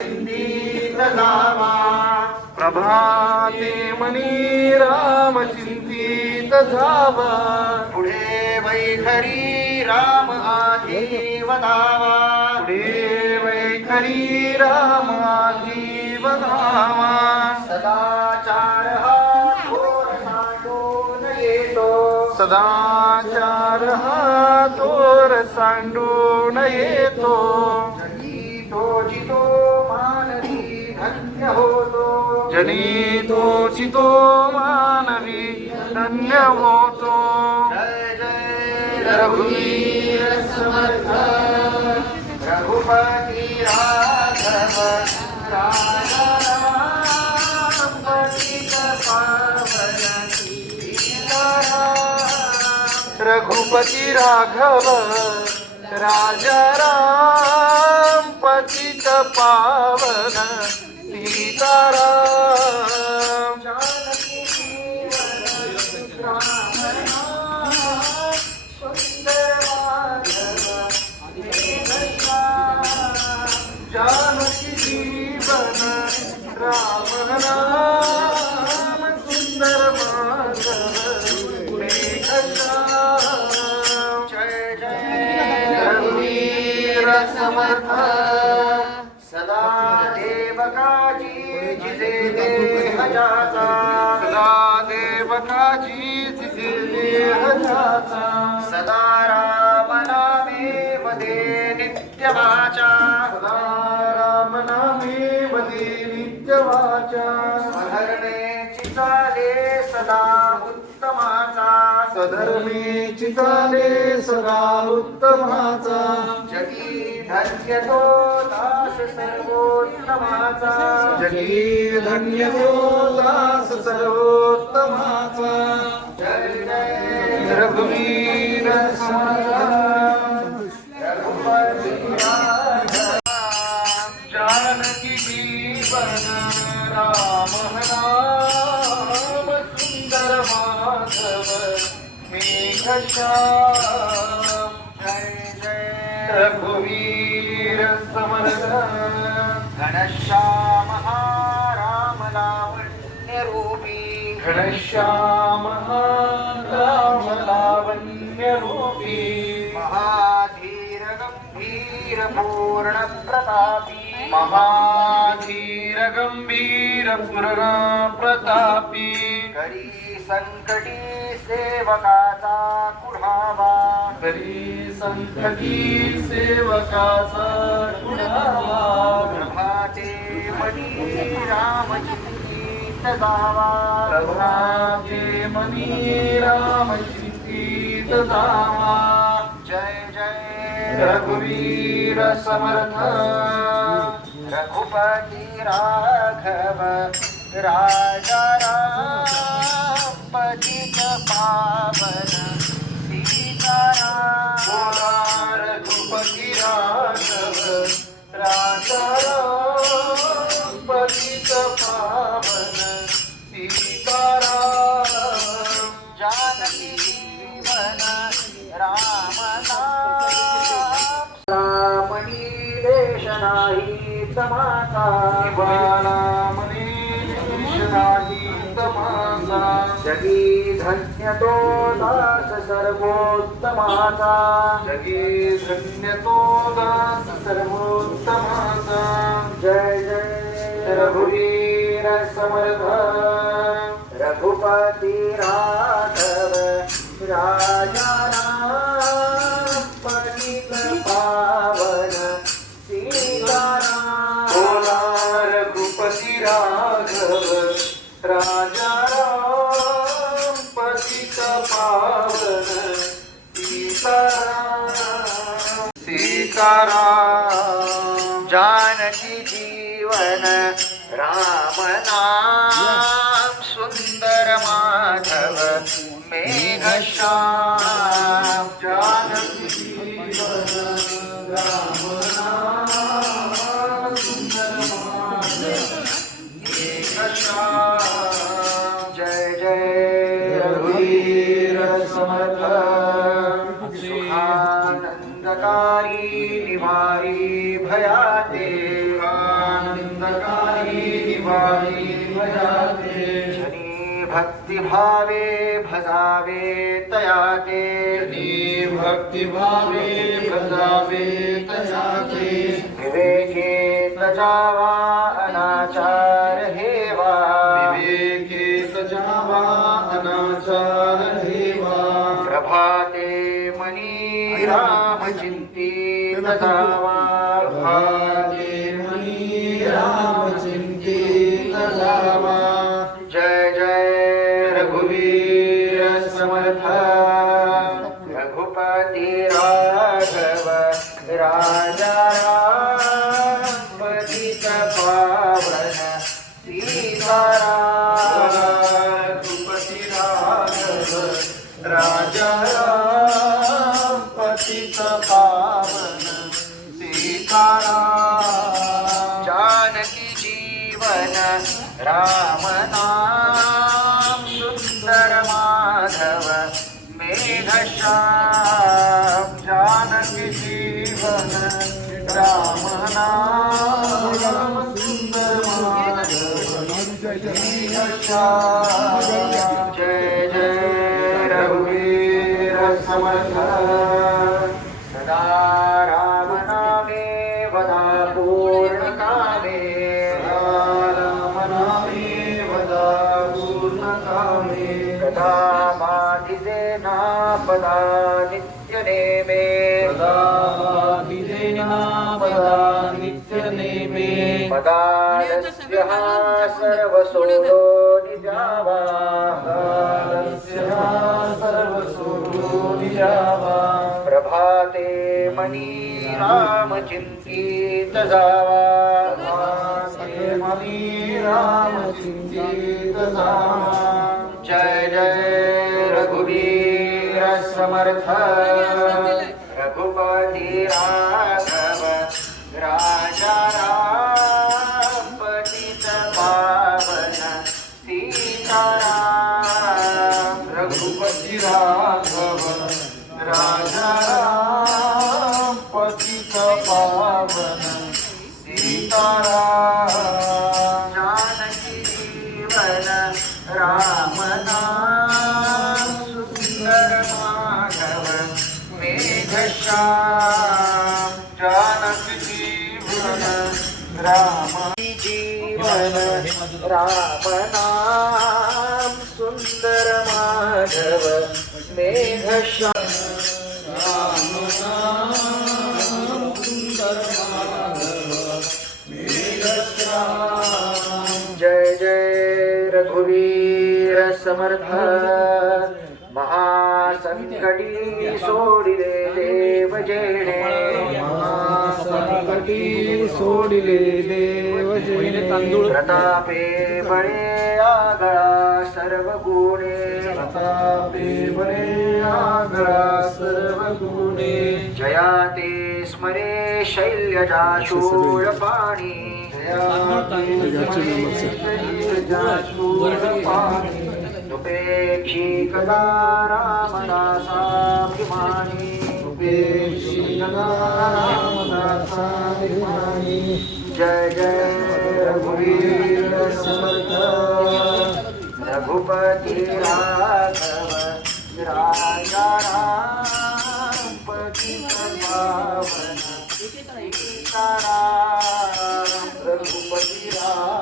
चिंतित जावा प्रभाते मनी राम चिंतित जावा पुढे वैखरी राम आजीव धावा पुढे वैखरी राम आजीव धावा सदाचार हा थोर सांडून येतो सदाचार हा तोर सांडून येतो जनी तो जितो मानवी धन्य होतो जनी तोचितो मानवी धन्य होतो जय जय रघुवीर समर्थ रघुपती राघव राजा राम पतित पावन सीताराम रघुपती राघव राजा राम पतित पावन सीताराम जानकी जीवन राम नाम सुंदर माधव मेघश्याम जानकी जीवन राम नाम सुंदर माधव मेघश्याम जय जय रघुवीर समर्थ सदा देवकाची जिजे देह जाता सदा देवकाची तिथे देह जाचा सदा राम नामे मध्ये नित्य वाचा सदा राम नामे मध्ये नित्य वाचा स्मरणेची चाले सदा उत्तमाचा सधर्मेची चाले सदा उत्तमाचा जगी धन्य तो दास सर्वोत्तमाचा जगी धन्य तो दास सर्वोत्तमाचा जय जय रघुवीर समर्थ रघुपती राघव जानकी जीवन राम नाम सुंदर माधव मेघश्याम जय जय रघुवीर समर्थ घनश्याम हा राम लावण्य रूपी घनश्याम राम लावण्य रूपी महाधीर गंभीर पूर्ण प्रतापी महाधीर गंभीर पूर्ण प्रतापी करी संकटी सेवकाचा कुढावा करी संकटी सेवकाचा कुणावा प्रभाते मनी राम चिंतित जावा प्रभाते मनी राम चिंतित जावा जय जय रघुवीर समर्थ रघुपती राघव राजा राम पतित पावन सीताराम बोला रघुपती राघव राजा राम पतित पावन सीताराम जानकी जीवन राम नाम रामणी देश नाही समाचा शिवानामने नाही तमासा जगी धन्य तो दास सर्वोत्तमाचा जगे धन्य तो दास सर्वोत्तमाचा जय जय रघुवीर समर्थ रघुपती राघव राजा राम पतित पावन सीताराम बोला रघुपती राघव राजा राम पतित पावन सीताराम सीताराम जानकी जीवन राम नाम सुंदर माधव मेघश्याम जानकी जीवन राम नाम सुंदर माधव मेघश्याम जय जय रघुवीर समर्थ सुखानंदकारी निवारी भयाते अंधकारी दिवाळी बजाते जनी भक्तिभावे भजावे तयाते भक्तिभावे भजावे तयाते विवेके तजावा अनाचार हेवा विवेके सजावा अनाचार हेवा प्रभाते मनी राम चिंतित जावा प्रभाते मनी राम चिंतित जावा जय जय रघुवीर समर्थ रघुपति राघव राजा राम पतित पावन सीताराम रघुपति राघव राजा राम पतित पावन सीताराम जानकी जीवन राम नाम सुंदर माधव मेघश्याम जानकी जीवन राम नाम सुंदर माधव मेघश्याम जय जय रघुवीर समर्थ सदा राम नामे वदा पूर्ण कामे राम नामे वदा पूर्ण कामे कदा माधिजे नापदा नित्य नेमे पदा नित्य नेमे पदालस्य सर्वसोलो निजावा सर्वसुरो निजावा प्रभाते मनी राम चिंतित जावा मनी राम चिंतित जावा जय जय रघुवीर समर्थ रघुपति राघव राजा राम पतित पावन सीताराम रघुपति राघव राजा राम पतित पावन सीताराम जानकी जीवन राम नाम सुंदर माधव मेघश्याम जानकी जीवन राम जीवन राम नाम सुंदर माधव मेघश्याम जय जय रघुवीर समर्थ महासंकटी सोडिले देव जेणे संकटी सोडिले देव प्रतापे बळे आगळा सर्व गुणे प्रतापे बळे आगळा सर्व गुणे जयाते स्मरे शैलजा शूळपाणी उपेक्षी कदा रामदासाभिमानी जय जय रघुवीर समर्थ रघुपति राघव राजा राम पतित पावन सीताराम रघुपति राघव